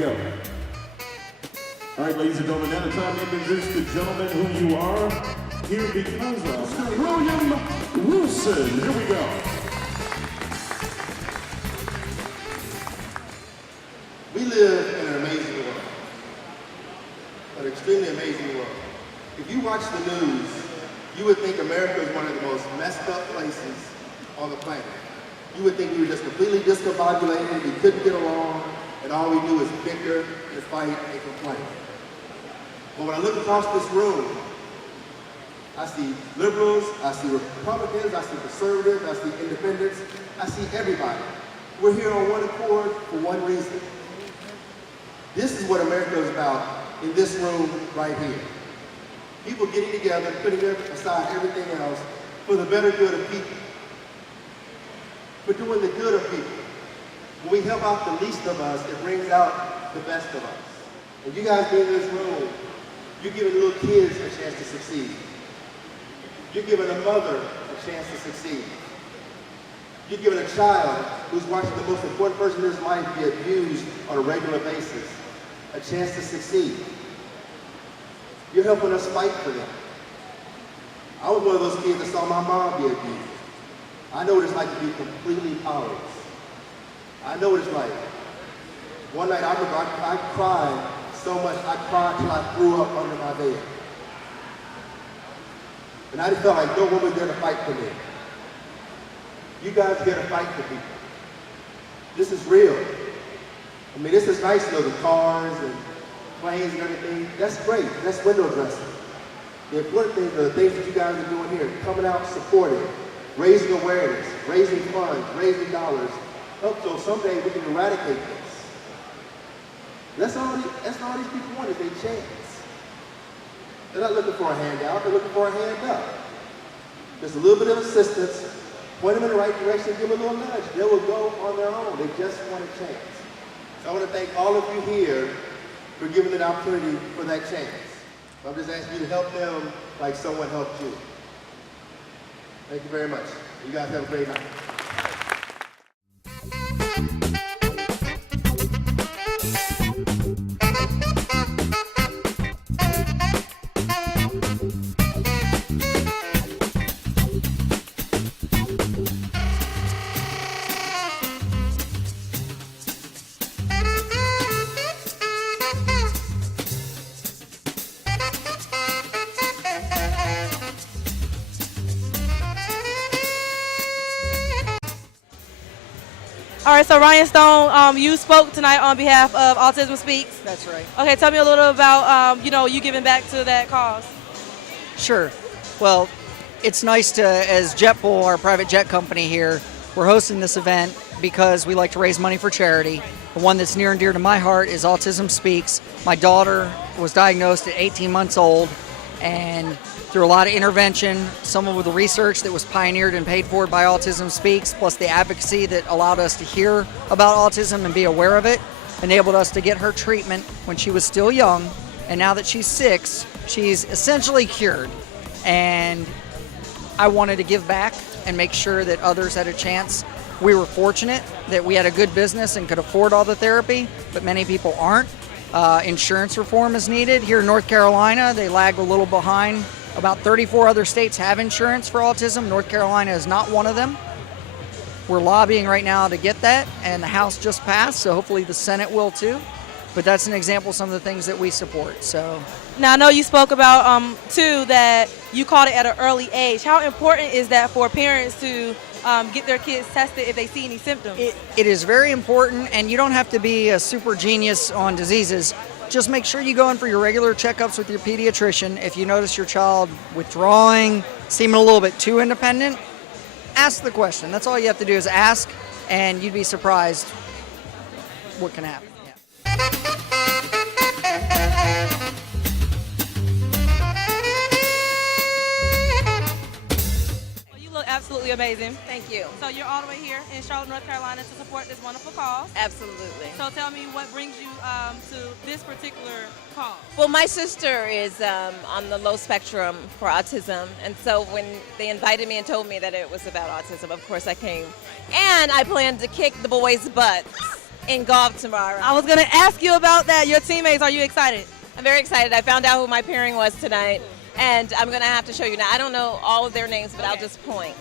go. All right, ladies and gentlemen, now the time to introduce the gentleman who you are. Here because of Mr. William Wilson. Here we go. We live in an amazing world, an extremely amazing world. If you watch the news, you would think America is one of the most messed up places on the planet. You would think we were just completely discombobulated, we couldn't get along, and all we do is bicker and fight and complain. But when I look across this room, I see liberals, I see Republicans, I see conservatives, I see independents, I see everybody. We're here on one accord for one reason. This is what America is about in this room right here. People getting together, putting aside everything else for the better good of people. For doing the good of people. When we help out the least of us, it brings out the best of us. And you guys being in this room, you're giving little kids a chance to succeed. You're giving a mother a chance to succeed. You're giving a child who's watching the most important person in his life be abused on a regular basis a chance to succeed. You're helping us fight for them. I was one of those kids that saw my mom be abused. I know what it's like to be completely powerless. I know what it's like. One night I remember I cried so much, I cried till I threw up under my bed. And I just felt like no one was there to fight for me. You guys are here to fight for people. This is real. I mean, this is nice, you know, the cars and planes and everything. That's great. That's window dressing. The important things are the things that you guys are doing here, coming out, supporting, raising awareness, raising funds, raising dollars, up so someday we can eradicate this. That's all these people want is a chance. They're not looking for a handout, they're looking for a hand up. Just a little bit of assistance, point them in the right direction, give them a little nudge. They will go on their own. They just want a chance. So I want to thank all of you here for giving an opportunity for that chance. I'm just asking you to help them like someone helped you. Thank you very much. You guys have a great night. All right, so Ryan Stone, you spoke tonight on behalf of Autism Speaks. That's right. Okay, tell me a little about, you giving back to that cause. Sure. Well, it's nice to, as Jetpool, our private jet company here, we're hosting this event because we like to raise money for charity. The one that's near and dear to my heart is Autism Speaks. My daughter was diagnosed at 18 months old, and through a lot of intervention, some of the research that was pioneered and paid for by Autism Speaks, plus the advocacy that allowed us to hear about autism and be aware of it, enabled us to get her treatment when she was still young. And now that she's 6, she's essentially cured. And I wanted to give back and make sure that others had a chance. We were fortunate that we had a good business and could afford all the therapy, but many people aren't. Insurance reform is needed. Here in North Carolina, they lag a little behind. About 34 other states have insurance for autism. North Carolina is not one of them. We're lobbying right now to get that, and the House just passed, so hopefully the Senate will too. But that's an example of some of the things that we support. So Now, I know you spoke about, too, that you caught it at an early age. How important is that for parents to get their kids tested if they see any symptoms? It is very important, and you don't have to be a super genius on diseases. Just make sure you go in for your regular checkups with your pediatrician. If you notice your child withdrawing, seeming a little bit too independent, ask the question. That's all you have to do is ask, and you'd be surprised what can happen. You look absolutely amazing. Thank you. So you're all the way here in Charlotte, North Carolina to support this wonderful cause. Absolutely. So tell me what brings you to this particular cause. Well, my sister is on the low spectrum for autism, and so when they invited me and told me that it was about autism, of course I came. And I planned to kick the boys' butts in golf tomorrow. I was gonna ask you about that. Your teammates, are you excited? I'm very excited. I found out who my pairing was tonight, and I'm going to have to show you now. I don't know all of their names, but I'll just point.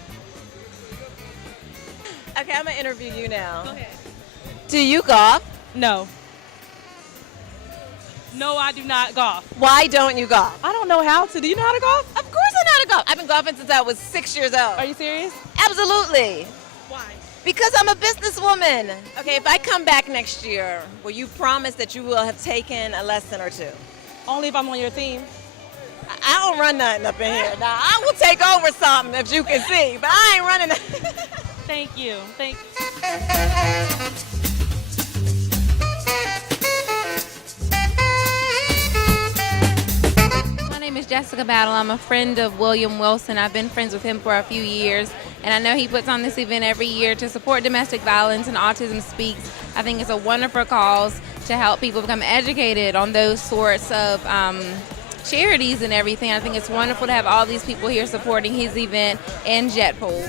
Okay, I'm going to interview you now. Go ahead. Do you golf? No. No, I do not golf. Why don't you golf? I don't know how to. Do you know how to golf? Of course I know how to golf. I've been golfing since I was 6 years old. Are you serious? Absolutely. Why? Because I'm a businesswoman. Okay, if I come back next year, will you promise that you will have taken a lesson or two? Only if I'm on your team. I don't run nothing up in here. Now, I will take over something if you can see, but I ain't running nothing. Thank you. Thank you. My name is Jessica Battle. I'm a friend of William Wilson. I've been friends with him for a few years, and I know he puts on this event every year to support domestic violence and Autism Speaks. I think it's a wonderful cause to help people become educated on those sorts of charities and everything. I think it's wonderful to have all these people here supporting his event in Jetpool.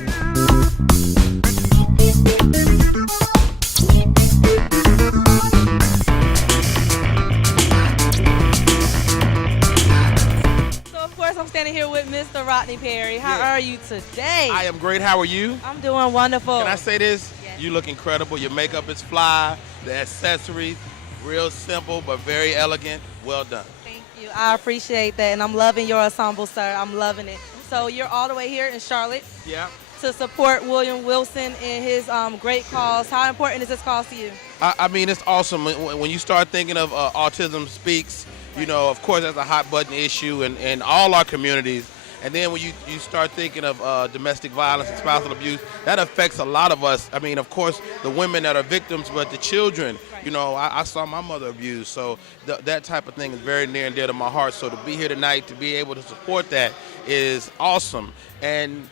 I'm standing here with Mr. Rodney Perry. How are you today? I am great. How are you? I'm doing wonderful. Can I say this? Yes. You look incredible. Your makeup is fly. The accessories, real simple but very elegant. Well done. Thank you. I appreciate that, and I'm loving your ensemble, sir. I'm loving it. So you're all the way here in Charlotte Yeah. to support William Wilson in his great cause. How important is this cause to you? I mean, it's awesome. When you start thinking of Autism Speaks, you know, of course, that's a hot button issue in all our communities. And then when you start thinking of domestic violence and spousal abuse, that affects a lot of us. I mean, of course, the women that are victims, but the children. You know, I saw my mother abused, so that type of thing is very near and dear to my heart. So to be here tonight, to be able to support that is awesome. And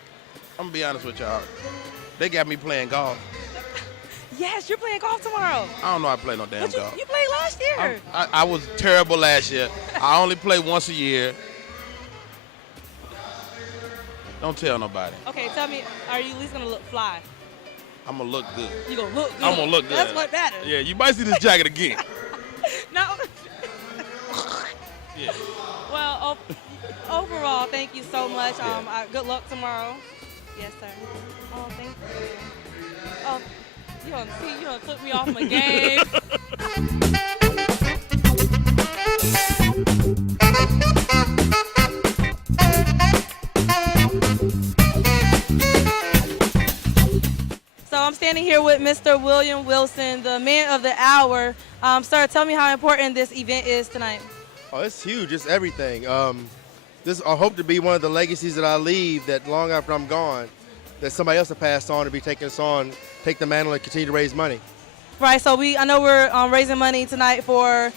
I'm going to be honest with y'all, they got me playing golf. Yes, you're playing golf tomorrow. I don't know how to play no damn But golf. you played last year. I was terrible last year. I only play once a year. Don't tell nobody. Okay, tell me, are you at least going to look fly? I'm going to look good. You going to look good. I'm going to look good. That's what matters. Yeah, you might see this jacket again. No. Yeah. Well, overall, thank you so much. Yeah. Good luck tomorrow. Yes, sir. Oh, thank you. Oh, you gonna took me off my game. So I'm standing here with Mr. William Wilson, the man of the hour. Sir, tell me how important this event is tonight. Oh, it's huge. It's everything. I hope to be one of the legacies that I leave that long after I'm gone, that somebody else will pass on and be taking us on, take the mantle and continue to raise money. Right, so I know we're raising money tonight for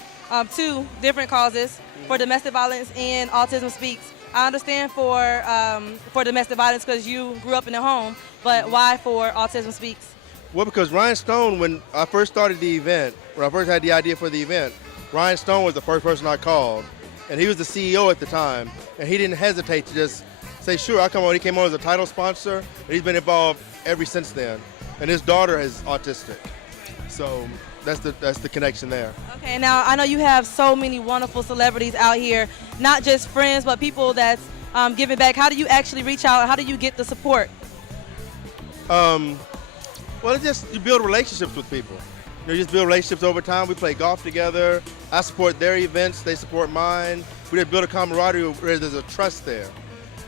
two different causes, for domestic violence and Autism Speaks. I understand for domestic violence because you grew up in a home, but why for Autism Speaks? Well, because Ryan Stone, when I first started the event, when I first had the idea for the event, Ryan Stone was the first person I called, and he was the CEO at the time, and he didn't hesitate to just say, sure, I'll come on. He came on as a title sponsor, and he's been involved ever since then. And his daughter is autistic. So that's the connection there. Okay, now I know you have so many wonderful celebrities out here, not just friends, but people that's giving back. How do you actually reach out? How do you get the support? Well, it's just you build relationships with people. You just build relationships over time. We play golf together. I support their events. They support mine. We just build a camaraderie where there's a trust there.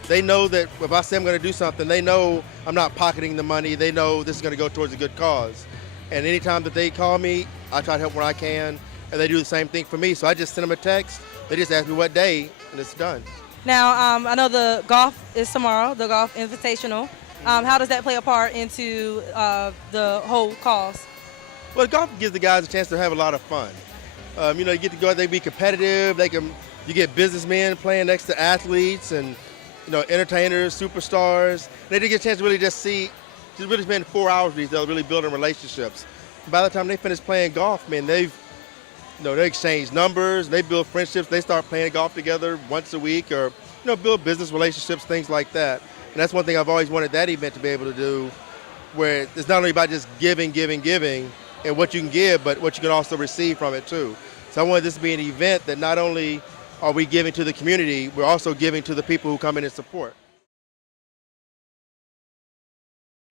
They know that if I say I'm going to do something, they know I'm not pocketing the money. They know this is going to go towards a good cause. And anytime that they call me, I try to help where I can, and they do the same thing for me. So I just send them a text. They just ask me what day, and it's done. Now, I know the golf is tomorrow, the golf invitational. How does that play a part into the whole cause? Well, golf gives the guys a chance to have a lot of fun. You get to go out there, be competitive. You get businessmen playing next to athletes and entertainers, superstars. They get a chance to really just really spend 4 hours with each other, really building relationships. By the time they finish playing golf, man, they exchange numbers, they build friendships, they start playing golf together once a week, or build business relationships, things like that. And that's one thing I've always wanted that event to be able to do, where it's not only about just giving, and what you can give, but what you can also receive from it too. So I wanted this to be an event that not only are we giving to the community, we're also giving to the people who come in and support.